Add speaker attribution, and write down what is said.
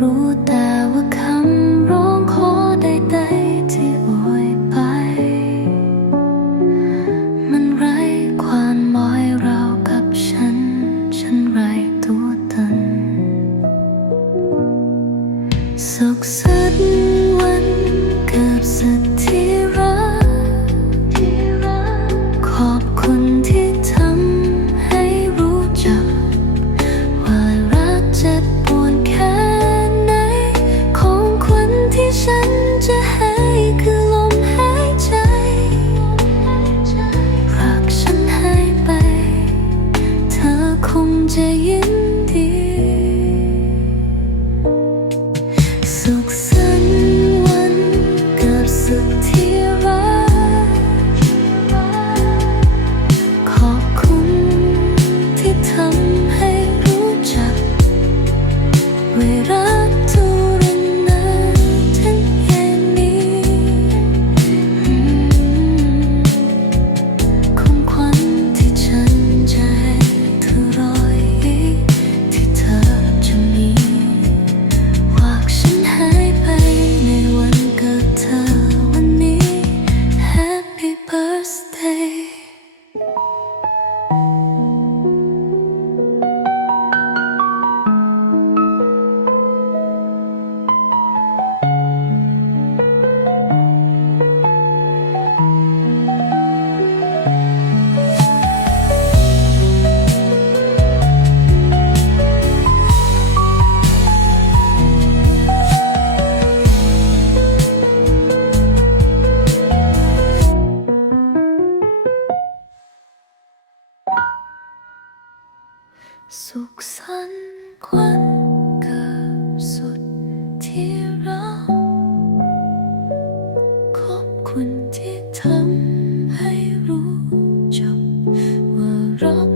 Speaker 1: รู้แต่ว่าคำร้องขอใดๆที่โอยไป มันไร้ความหมายเรากับฉัน ฉันไร้ตัวตนสุขสันต์วันเกิบสุดที่รัก สุขสันต์ควันเกิดสุดที่เราขอบคุณที่ทำให้รู้จบว่ารัก